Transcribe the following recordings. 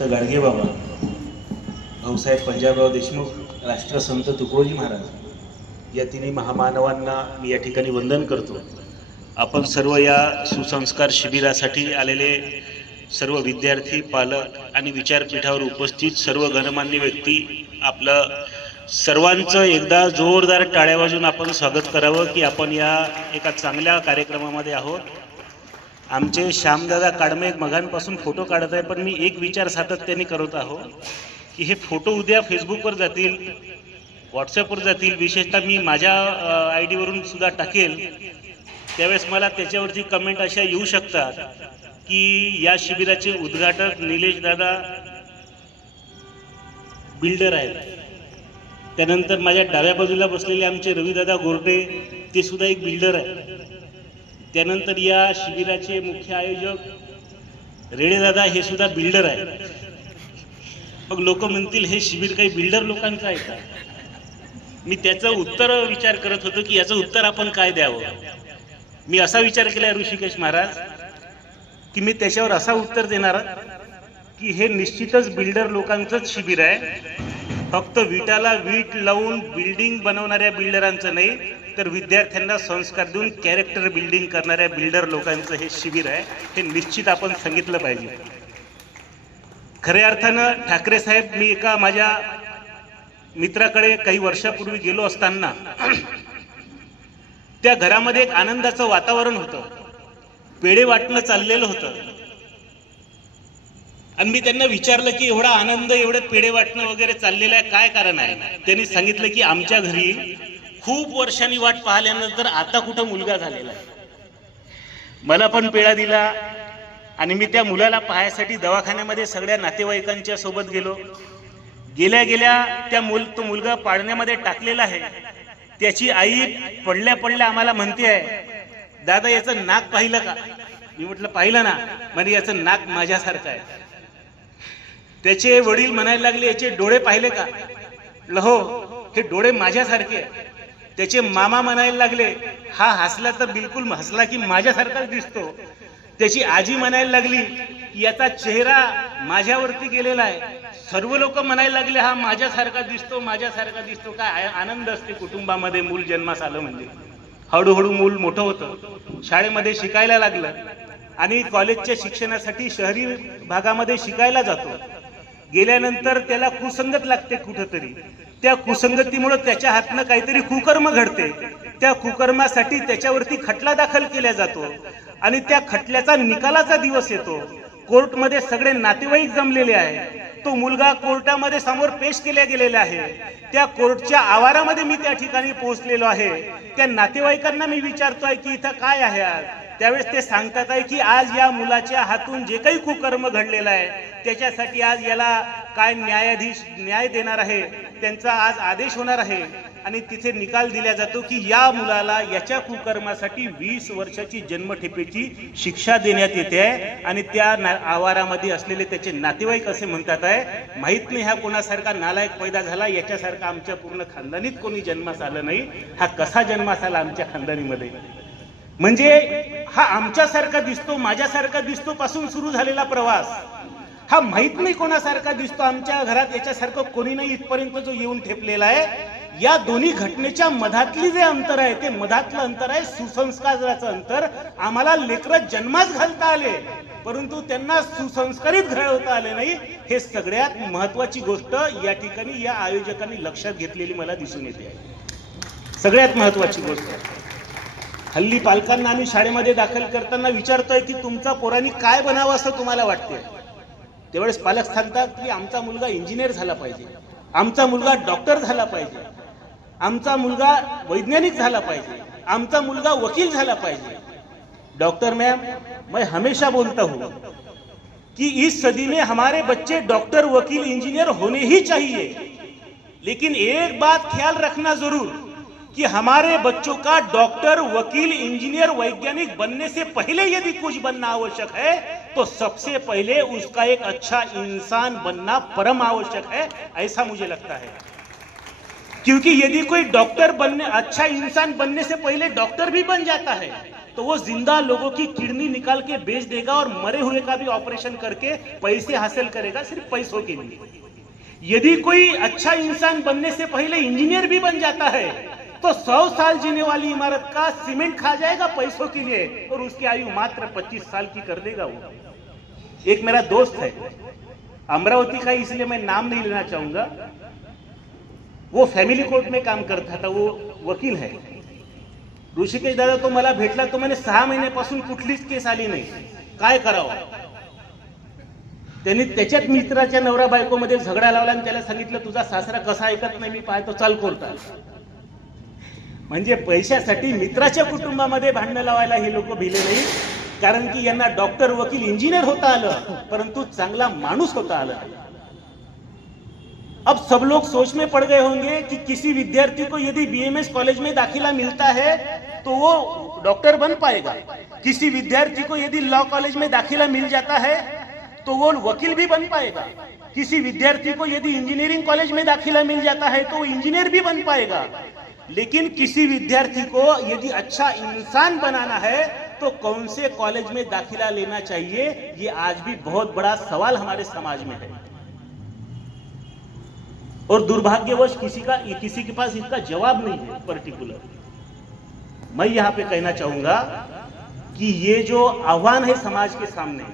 तर गाडगे बाबा भाऊसाहेब पंजाबराव देशमुख राष्ट्रसंत तुकडोजी महाराज या तिन्ही महामानवांना मी या ठिकाणी वंदन करतो. आपण सर्व या सुसंस्कार शिबिरासाठी आलेले सर्व विद्यार्थी पालक आणि विचारपीठावर उपस्थित सर्व गणमान्य व्यक्ती आपलं सर्वांचं एकदा जोरदार टाळ्या वाजून आपण स्वागत करावं की आपण या एका चांगल्या कार्यक्रमामध्ये आहोत. आमचे श्यामदादा काडमे एक मघांपासून फोटो काढत आहे पण मी एक विचार सातत्याने करत आहो की हे फोटो उद्या फेसबुकवर जातील व्हॉट्सअपवर जातील विशेषतः मी माझ्या आय डीवरून सुद्धा टाकेल त्यावेळेस मला त्याच्यावरती कमेंट अशा येऊ शकतात की या शिबिराचे उद्घाटक निलेश दादा बिल्डर आहेत. त्यानंतर माझ्या डाव्या बाजूला बसलेले आमचे रवीदादा गोरटे ते सुद्धा एक बिल्डर आहे त्यानंतर या शिबिराचे मुख्य आयोजक रेडेदादा हे सुद्धा बिल्डर आहे मग लोक म्हणतील हे शिबिर काही बिल्डर लोकांचं आहे का? मी त्याचं उत्तर विचार करत होतो की याचं उत्तर आपण काय द्यावं? मी असा विचार केला ऋषिकेश महाराज की मी त्याच्यावर असा उत्तर देणार की हे निश्चितच बिल्डर लोकांचंच शिबिर आहे. फक्त विटाला वीट लावून बिल्डिंग बनवणाऱ्या बिल्डरांचं नाही तर विद्यार्थ्यांना संस्कार देऊन कॅरेक्टर बिल्डिंग करणाऱ्या बिल्डर लोकांचं हे शिबिर आहे. हे निश्चित आपण सांगितलं पाहिजे. खऱ्या अर्थानं ठाकरे साहेब मी एका माझ्या मित्राकडे काही वर्षापूर्वी गेलो असताना त्या घरामध्ये एक आनंदाचं वातावरण होतं. पेढे वाटणं चाललेलं होतं. आणि मी त्यांना विचारलं की एवढा आनंद एवढे पेढे वाटणं वगैरे चाललेलं आहे काय कारण आहे? त्यांनी सांगितलं की आमच्या घरी खूप वर्षांनी वाट पाहिल्यानंतर आता कुठं मुलगा झालेला आहे. मला पण पेढा दिला आणि मी त्या मुलाला पाहायसाठी दवाखान्यामध्ये सगळ्या नातेवाईकांच्या सोबत गेलो. गेल्या गेल्या त्या मुल तो मुलगा पाळण्यामध्ये टाकलेला आहे. त्याची आई पडल्या पडल्या आम्हाला म्हणते आहे दादा याचं नाक पाहिलं का? मी म्हटलं पाहिलं ना म्हणजे याचं नाक माझ्यासारखं आहे. त्याचे वडील म्हणायला लागले याचे डोळे पाहिले का? लहो हे डोळे माझ्यासारखे आहे त्याचे मामा म्हणायला लागले हा हसला तर बिलकुल हसला की माझ्यासारखाच दिसतो. त्याची आजी म्हणायला लागली की याचा चेहरा माझ्यावरती गेलेला आहे. सर्व लोक म्हणायला लागले हा माझ्यासारखा दिसतो माझ्यासारखा दिसतो. काय आनंद असते कुटुंबामध्ये मूल जन्मास आलं म्हणजे. हळूहळू मूल मोठं होतं. शाळेमध्ये शिकायला लागलं. आणि कॉलेजच्या शिक्षणासाठी शहरी भागामध्ये शिकायला जातो. गेल्यानंतर त्याला कुसंगत लागते कुठंतरी. त्या कुसंगतीमुळे त्याच्या हातनं काहीतरी कुकर्म घडते. त्या कुकर्मासाठी त्याच्यावरती खटला दाखल केला जातो आणि त्या खटल्याचा निकालाचा दिवस येतो. कोर्टमध्ये सगळे नातेवाईक जमलेले आहे तो मुलगा कोर्टामध्ये समोर पेश केला गेलेला आहे. त्या कोर्टच्या आवारामध्ये मी त्या ठिकाणी पोहोचलेलो आहे. त्या नातेवाईकांना मी विचारतोय की इथं काय आहे आज? त्यावेळेस ते सांगतात आहे की आज या मुलाच्या हातून जे काही कुकर्म घडलेलं आहे त्याच्यासाठी आज याला काय न्यायाधीश न्याय देणार आहे त्यांचा आज आदेश होणार आहे. आणि तिथे निकाल दिला जातो की या मुलाला याच्या कुकर्मासाठी वीस वर्षाची जन्मठेपेची शिक्षा देण्यात येते. आहे आणि त्या ना- आवारामध्ये असलेले त्याचे नातेवाईक असे म्हणतात आहे माहीत नाही हा कोणासारखा नालायक पैदा झाला याच्यासारखा आमच्या पूर्ण खानदानीत कोणी जन्मास आलं नाही. हा कसा जन्मास आला आमच्या खानदानीमध्ये? म्हणजे हा आमच्यासारखा दिसतो माझ्यासारखा दिसतो पासून सुरू झालेला प्रवास. हा माहीत नाही कोणासारखा दिसतो. आमच्या घरात याच्यासारखं कोणी नाही इथपर्यंत जो येऊन ठेपलेला आहे. या दोन्ही घटनेच्या मधातली जे अंतर आहे ते मधातलं अंतर आहे सुसंस्काराचं अंतर. आम्हाला लेकरं जन्मास घालता आले परंतु त्यांना सुसंस्कारित घडवता आले नाही. हे सगळ्यात महत्वाची गोष्ट या ठिकाणी या आयोजकांनी लक्षात घेतलेली मला दिसून येते. आहे सगळ्यात महत्वाची गोष्ट. हल्ली पालकांना आम्ही शाळेमध्ये दाखल करताना विचारतोय की तुमचा पोरांनी काय बनावं असं तुम्हाला वाटते त्यावेळेस पालक सांगतात की आमचा मुलगा इंजिनियर झाला पाहिजे. आमचा मुलगा डॉक्टर झाला पाहिजे. आमचा मुलगा वैज्ञानिक झाला पाहिजे. आमचा मुलगा वकील झाला पाहिजे. डॉक्टर मैम मैं हमेशा बोलता हूँ कि इस सदी में हमारे बच्चे डॉक्टर वकील इंजीनियर होने ही चाहिए। लेकिन एक बात ख्याल रखना जरूर कि हमारे बच्चों का डॉक्टर वकील इंजीनियर वैज्ञानिक बनने से पहले यदि कुछ बनना आवश्यक है तो सबसे पहले उसका एक अच्छा इंसान बनना परम आवश्यक है, ऐसा मुझे लगता है। क्योंकि यदि कोई डॉक्टर बनने अच्छा इंसान बनने से पहले डॉक्टर भी बन जाता है तो वो ज़िंदा लोगों की किडनी निकाल के बेच देगा और मरे हुए का भी ऑपरेशन करके पैसे हासिल करेगा, सिर्फ़ पैसों के लिए। यदि कोई अच्छा इंसान बनने से पहले इंजीनियर भी बन जाता है तो सौ साल जीने वाली इमारत का सीमेंट खा जाएगा पैसों के लिए और उसकी आयु मात्र 25 साल की कर देगा वो। एक मेरा दोस्त है अमरावती का इसलिए मैं नाम नहीं लेना चाहूंगा। वो फॅमिली कोर्ट में काम करता था वो वकील है। ऋषिकेश दादा तो मला भेटला तो मैंने सहा महिन्यापासून कुठलीच केस आली नाही। काय करावं? त्यांनी त्याच्यात मित्राच्या नवरा बायकोमध्ये झगडा लावला आणि त्याला सांगितलं तुझा सासरा कसा ऐकत नाही मी पाहतो चाल कोर्टात. म्हणजे पैशासाठी मित्राच्या कुटुंबामध्ये भांडणं लावायला हे लोक भिले नाही. कारण की यांना डॉक्टर वकील इंजिनियर होता आलं परंतु चांगला माणूस होता आलं. अब सब लोग सोच में पड़ गए होंगे कि किसी विद्यार्थी को यदि बीएमएस कॉलेज में दाखिला मिलता है तो वो डॉक्टर बन पाएगा। किसी विद्यार्थी को यदि लॉ कॉलेज में दाखिला मिल जाता है तो वो वकील भी बन पाएगा। किसी विद्यार्थी को यदि इंजीनियरिंग कॉलेज में दाखिला मिल जाता है तो वो इंजीनियर भी बन पाएगा। लेकिन किसी विद्यार्थी को यदि अच्छा इंसान बनाना है तो कौन से कॉलेज में दाखिला लेना चाहिए? ये आज भी बहुत बड़ा सवाल हमारे समाज में है। और दुर्भाग्यवश किसी का, किसी के पास इसका जवाब नहीं है पर्टिकुलर मैं यहाँ पे कहना चाहूँगा कि ये जो आह्वान है समाज के सामने,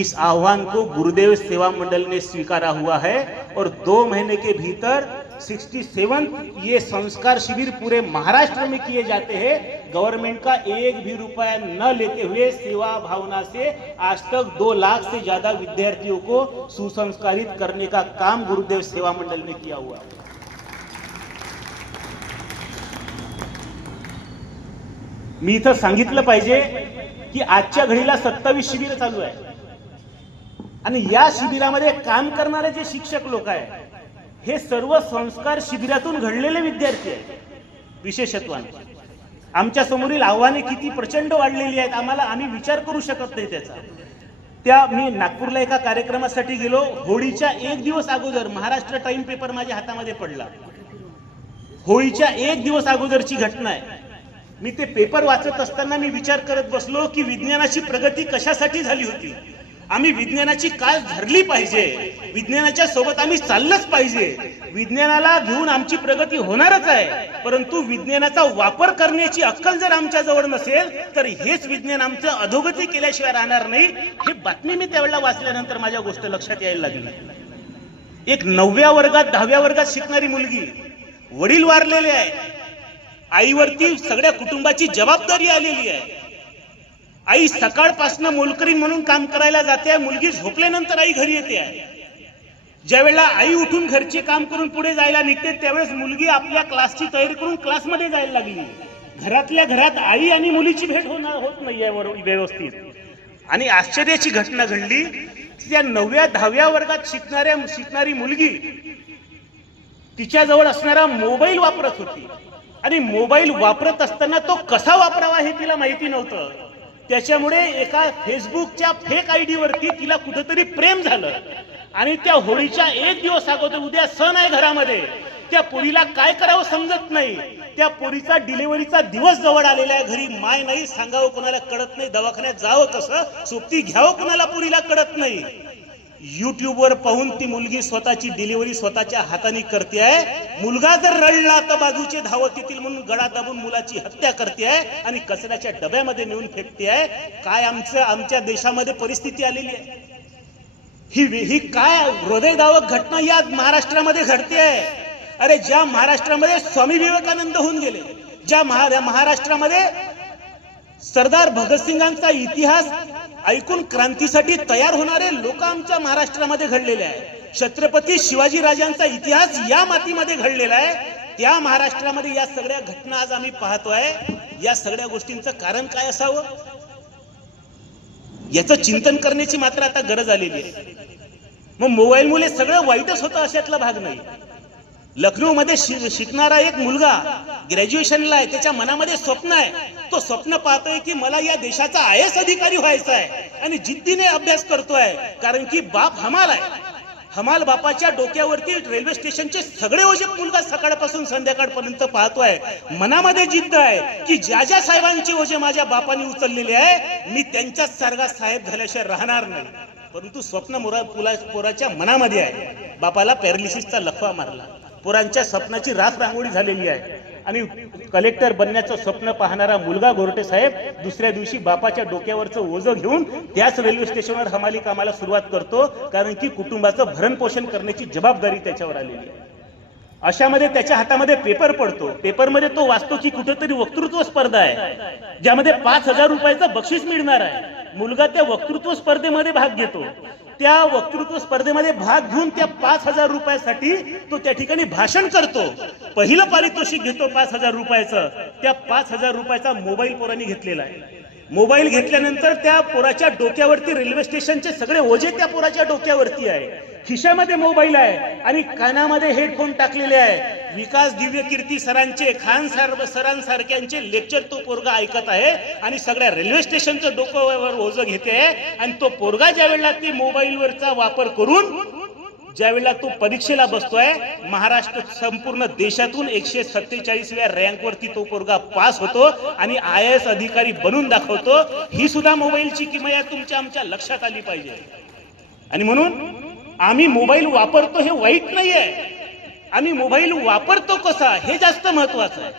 इस आह्वान को गुरुदेव सेवा मंडल ने स्वीकारा हुआ है और दो महीने के भीतर 67 ये संस्कार शिविर पूरे महाराष्ट्र में किए जाते हैं। गवर्नमेंट का एक भी रुपया न लेते हुए सेवा भावना से आज तक दो लाख से ज्यादा विद्यार्थियों को सुसंस्कारित करने का काम गुरुदेव सेवा मंडल ने किया हुआ है। मी इथं सांगितलं पाहिजे की आजच्या घडीला सत्तावीस शिबिर चालू आहे आणि या शिबिरामध्ये काम करणारे जे शिक्षक लोक आहेत हे सर्व संस्कार शिबिरातून घडलेले विद्यार्थी आहेत विशेषत्वाने. आमच्या समोरील आव्हाने किती प्रचंड वाढलेली आहेत आम्हाला आम्ही विचार करू शकत नाही त्याचा. त्या मी नागपूरला एका कार्यक्रमासाठी गेलो. होळीच्या एक दिवस अगोदर महाराष्ट्र टाइम पेपर माझ्या हातामध्ये पडला. होळीच्या एक दिवस अगोदरची घटना आहे. मी ते पेपर वाचत असताना मी विचार करत बसलो की विज्ञानाची प्रगती कशासाठी झाली होती? आम्ही विज्ञानाची काळ धरली पाहिजे. विज्ञानाच्या सोबत आम्ही चाललंच पाहिजे. विज्ञानाला घेऊन आमची प्रगती होणारच आहे. परंतु विज्ञानाचा वापर करण्याची अक्कल जर आमच्या जवळ नसेल तर हेच विज्ञान आमचं अधोगती केल्याशिवाय राहणार नाही. हे बातमी मी त्यावेळेला वाचल्यानंतर माझ्या गोष्ट लक्षात यायला लागली. एक नवव्या वर्गात दहाव्या वर्गात शिकणारी मुलगी वडील वारलेले आहे. आईवरती सगळ्या कुटुंबाची जबाबदारी आलेली आहे. आई सकाळपासनं मोलकरी म्हणून काम करायला जाते मुलगी झोपल्यानंतर आई घरी येते. आहे ज्या वेळेला आई उठून घरचे काम करून पुढे जायला निघते त्यावेळेस मुलगी आपल्या क्लासची तयारी करून क्लासमध्ये जायला लागली. घरातल्या घरात आई आणि मुलीची भेट होणार होत नाहीये व्यवस्थित. आणि आश्चर्याची घटना घडली त्या नवव्या दहाव्या वर्गात शिकणाऱ्या शिकणारी मुलगी तिच्याजवळ असणारा मोबाईल वापरत होती. आणि मोबाईल वापरत असताना तो कसा वापरावा हे तिला माहिती नव्हतं. त्याच्यामुळे एका फेसबुकच्या फेक आयडी वरती तिला कुठंतरी प्रेम झालं. आणि त्या होळीच्या एक दिवस अगोदर उद्या सण आहे घरामध्ये. त्या पोरीला काय करावं समजत नाही. त्या पोरीचा डिलिव्हरीचा दिवस जवळ आलेला आहे घरी. माय नाही सांगावं कोणाला कळत नाही. दवाखान्यात जावं कसं? सोबती घ्यावं कोणाला पोरीला कळत नाही. युट्यूबवर पाहून ती मुलगी स्वतःची डिलिव्हरी स्वतःच्या हाताने करते आहे मुलगा जर रडला तर बाजूचे धावत येतील म्हणून गळा दाबून मुलाची हत्या करते आहे आणि कचऱ्याच्या डब्यामध्ये नेऊन फेकते आहे काय आमचं आमच्या देशामध्ये परिस्थिती आलेली आहे. ही ही काय हृदयदावक घटना या महाराष्ट्रामध्ये घडते आहे अरे ज्या महाराष्ट्रामध्ये स्वामी विवेकानंद होऊन गेले ज्या महा महाराष्ट्रामध्ये सरदार भगतसिंगांचा इतिहास ऐकून क्रांतीसाठी तयार होणारे लोक आमच्या महाराष्ट्रामध्ये घडलेले आहे छत्रपती शिवाजी राजांचा इतिहास या मातीमध्ये घडलेला आहे. त्या महाराष्ट्रामध्ये या सगळ्या घटना आज आम्ही पाहतोय. या सगळ्या गोष्टींचं कारण काय असावं? याचं चिंतन करण्याची मात्र आता गरज आलेली आहे. मग मोबाईल मुले सगळं वाईटच होतं अशातला भाग नाही. लखनौ मध्ये शि- शिकणारा एक मुलगा ग्रॅज्युएशनला आहे त्याच्या मनामध्ये स्वप्न आहे. तो स्वप्न पाहतोय की मला या देशाचा आय एस अधिकारी व्हायचा आहे आणि जिद्दीने अभ्यास करतोय कारण की बाप हमाल आहे. हमाल बापाच्या डोक्यावरती रेल्वे स्टेशनचे सगळे ओझे मुलगा सकाळपासून संध्याकाळपर्यंत पाहतोय. मनामध्ये जिद्द आहे की ज्या ज्या साहेबांचे ओझे माझ्या बापाने उचललेले आहे मी त्यांच्याच सारखा साहेब झाल्याशिवाय राहणार नाही. परंतु स्वप्न मोरा पुला पोराच्या मनामध्ये आहे. बापाला पॅरालिसिसचा लखवा मारला. पोरांच्या स्वप्नाची रास रांगोळी झालेली आहे. आणि कलेक्टर बनण्याचं स्वप्न पाहणारा मुलगा गोरटे साहेब दुसऱ्या दिवशी बापाच्या डोक्यावरचं ओझं घेऊन त्याच रेल्वे स्टेशनवर हमाली कामाला सुरुवात करतो कारण की कुटुंबाचं भरणपोषण करण्याची जबाबदारी त्याच्यावर आलेली आहे. अशामध्ये त्याच्या हातामध्ये पेपर पडतो. पेपरमध्ये तो वाचतो की कुठेतरी वक्तृत्व स्पर्धा आहे ज्यामध्ये पाच हजार रुपयाचं बक्षीस मिळणार आहे. मुलगा त्या वक्तृत्व स्पर्धेमध्ये भाग घेतो. त्या वक्तृत्व स्पर्धेमध्ये भाग घेऊन त्या पाच हजार रुपयासाठी तो त्या ठिकाणी भाषण करतो. पहिलं पारितोषिक घेतो पाच हजार रुपयाचं. त्या पाच हजार रुपयाचा मोबाईल पोराने घेतलेला आहे. मोबाईल घेतल्यानंतर त्या पोराच्या डोक्यावरती रेल्वे स्टेशनचे सगळे ओझे त्या पोराच्या डोक्यावरती आहे. खिशामध्ये मोबाईल आहे आणि कानामध्ये हेडफोन टाकलेले आहे. विकास दिव्य कीर्ती सरांचे खान सर सरांसारख्यांचे लेक्चर तो पोरगा ऐकत आहे आणि सगळ्या रेल्वे स्टेशनचं डोकं ओझं घेते आणि तो पोरगा ज्या वेळेला ते मोबाईलवरचा वापर करून ज्यावेळेला तो परीक्षेला बसतोय महाराष्ट्र संपूर्ण देशातून एकशे सत्तेचाळीसव्या रँकवरती तो पोरगा पास होतो आणि आय एस अधिकारी बनून दाखवतो. ही सुद्धा मोबाईलची किमया तुमच्या आमच्या लक्षात आली पाहिजे. आणि म्हणून आम्ही मोबाईल वापरतो हे वाईट नाहीये. आम्ही मोबाईल वापरतो कसा हे जास्त महत्वाचं आहे.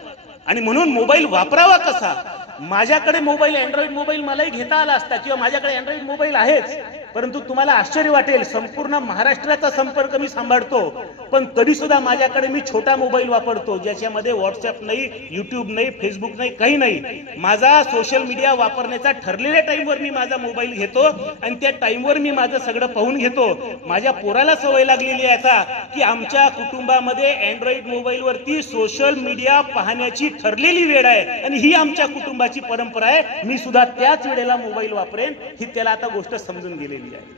आणि म्हणून मोबाईल वापरावा कसा? माझ्याकडे मोबाईल अँड्रॉइड मोबाईल मलाही घेता आला असता किंवा माझ्याकडे अँड्रॉइड मोबाईल आहेच. परंतु तुम्हाला आश्चर्य वाटेल संपूर्ण महाराष्ट्राचा संपर्क मी सांभाळतो. पण तरी सुद्धा माझ्याकडे मी छोटा मोबाईल वापरतो ज्याच्यामध्ये व्हॉट्सअप नाही युट्यूब नाही फेसबुक नाही काही नाही. माझा सोशल मीडिया वापरण्याचा ठरलेल्या टाईमवर मी माझा मोबाईल घेतो आणि त्या टाईमवर मी माझं सगळं पाहून घेतो. माझ्या पोराला सवय लागलेली आहे आता की आमच्या कुटुंबामध्ये अँड्रॉइड मोबाईलवरती सोशल मीडिया पाहण्याची ठरलेली वेळ आहे आणि ही आमच्या कुटुंबाची परंपरा आहे. मी सुद्धा त्याच वेळेला मोबाईल वापरेन ही त्याला आता गोष्ट समजून गेलेली आहे.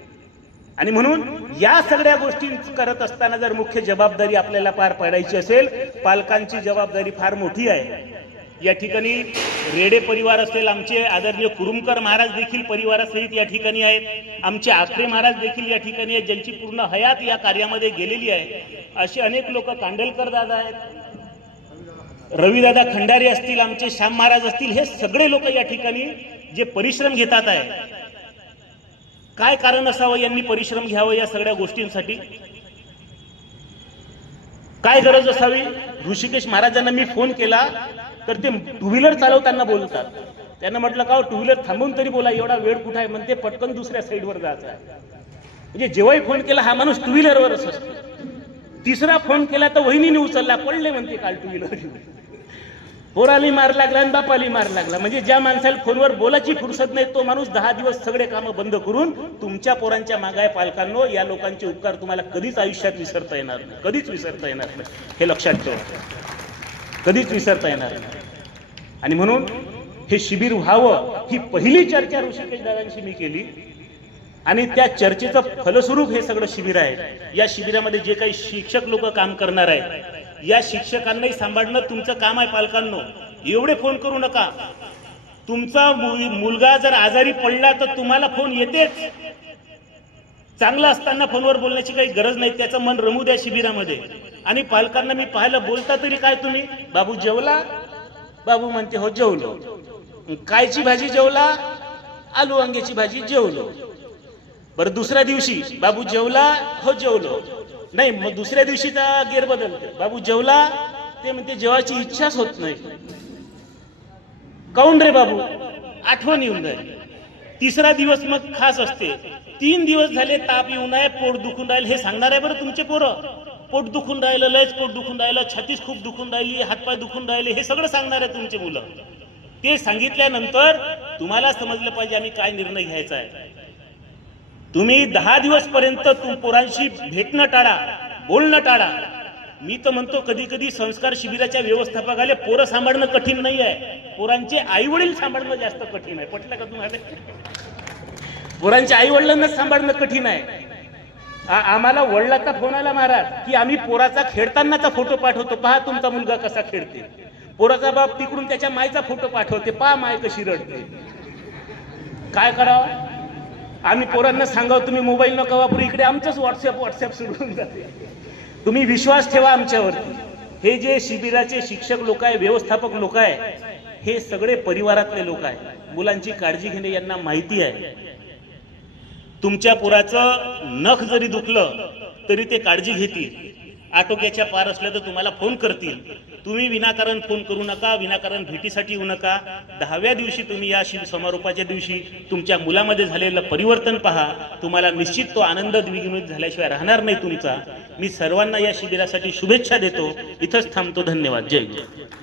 आणि म्हणून या सगळ्या गोष्टी करत असताना जर मुख्य जबाबदारी आपल्याला पार पाडायची असेल पालकांची जबाबदारी फार मोठी आहे. या ठिकाणी रेडे परिवार असेल आमचे आदरणीय कुरुमकर महाराज देखील परिवारासहित या ठिकाणी आहेत. आमचे आखरे महाराज देखील या ठिकाणी आहेत ज्यांची पूर्ण हयात या कार्यामध्ये गेलेली आहे. असे अनेक लोक कांडलकर दादा आहेत. रविदादा खंडारे असतील आमचे श्याम महाराज असतील हे सगळे लोक या ठिकाणी जे परिश्रम घेतात आहे काय कारण असावं यांनी परिश्रम घ्यावं या सगळ्या गोष्टींसाठी? काय गरज असावी? ऋषिकेश महाराजांना मी फोन केला तर ते टू व्हीलर चालवताना बोलतात. त्यांना म्हटलं का टू व्हीलर थांबून तरी बोला एवढा वेळ कुठे आहे? म्हणते पटकन दुसऱ्या साईडवर जायचं आहे. म्हणजे जेव्हाही फोन केला हा माणूस टू व्हीलरवरच असतो. तिसरा फोन केला तर वहिनीने उचलला पडले म्हणते काल टू व्हीलर पोराली मार लागला आणि बापाली मार लागला. म्हणजे ज्या माणसाला फोनवर बोलायची फुरसत नाही तो माणूस दहा दिवस सगळे कामं बंद करून तुमच्या पोरांच्या मागाय पालकांनो या लोकांचे उपकार तुम्हाला कधीच आयुष्यात विसरता येणार नाही. कधीच विसरता येणार नाही. हे लक्षात ठेवा. कधीच विसरता येणार नाही. आणि म्हणून हे शिबिर व्हावं ही पहिली चर्चा ऋषिकेश दादांशी मी केली. आणि त्या चर्चेचं फलस्वरूप हे सगळं शिबिर आहे. या शिबिरामध्ये जे काही शिक्षक लोक काम करणार आहेत या शिक्षकांनाही सांभाळणं तुमचं काम आहे पालकांनो. एवढे फोन करू नका. तुमचा मु- मुलगा जर आजारी पडला तर तुम्हाला फोन येतेच. चांगलं असताना फोनवर बोलण्याची काही गरज नाही. त्याचं मन रमू द्या शिबिरामध्ये. आणि पालकांना मी पाहिलं बोलता तरी काय तुम्ही? बाबू जेवला? बाबू म्हणते हो जेवलो. कायची भाजी जेवला? आलू वांग्याची भाजी जेवलो. बरं दुसऱ्या दिवशी बाबू जेवला? हो जेवलो. नाही मग दुसऱ्या दिवशीचा गेर बदलते. बाबू जेवला ते म्हणते जेवायची इच्छाच होत नाही. काऊन रे बाबू? आठवण येऊन जाईल. तिसरा दिवस मग खास असते. तीन दिवस झाले ताप येऊन आहे पोट दुखून राहील. हे सांगणार आहे बरं तुमचे पोरं. पोट दुखून राहिलं लयच पोट दुखून राहिलं छातीस खूप दुखून राहिली हातपाय दुखून राहिले हे सगळं सांगणार आहे तुमचे मुलं. ते सांगितल्यानंतर तुम्हाला समजलं पाहिजे आम्ही काय निर्णय घ्यायचा आहे. तुम्ही दहा दिवस पर्यंत तुम पोरांशी भेटणं टाळा बोलणं टाळा. मी तर म्हणतो कधी कधी संस्कार शिबिराच्या व्यवस्थापकाले पोरं सांभाळणं कठीण नाही आहे पोरांचे आई वडील सांभाळणं जास्त कठीण आहे. पटलं का तुम्हाला? पोरांच्या आई वडिलांना सांभाळणं कठीण आहे. आम्हाला वडिलाचा फोन आला महाराज की आम्ही पोराचा खेळतानाचा फोटो पाठवतो. पहा तुमचा मुलगा कसा खेळते. पोराचा बाप तिकडून त्याच्या मायचा फोटो पाठवते. पहा माय कशी रडते. काय करावं? आम्ही पोरांना सांगाव तुम्ही मोबाईल नका वापरू इकडे आमचंच व्हॉट्सअप व्हॉट्सअप सुरू होऊन जाते. तुम्ही विश्वास ठेवा आमच्यावरती. हे जे शिबिराचे शिक्षक लोक आहे व्यवस्थापक लोक आहे हे सगळे परिवारातले लोक आहे. मुलांची काळजी घेणे यांना माहिती आहे. तुमच्या पोराचं नख जरी दुखलं तरी ते काळजी घेतील. आटोक्याच्या पार असलं तर तुम्हाला फोन करतील. तुम्ही विनाकारण फोन करू नका विनाकारण भेटीसाठी येऊ नका. दहाव्या दिवशी तुम्ही या शिव समारोपाच्या दिवशी तुमच्या मुलामध्ये झालेलं परिवर्तन पहा. तुम्हाला निश्चित तो आनंद द्विगुणित झाल्याशिवाय राहणार नाही तुमचा. मी सर्वांना या शिबिरासाठी शुभेच्छा देतो. इथंच थांबतो. धन्यवाद. जय गुरु.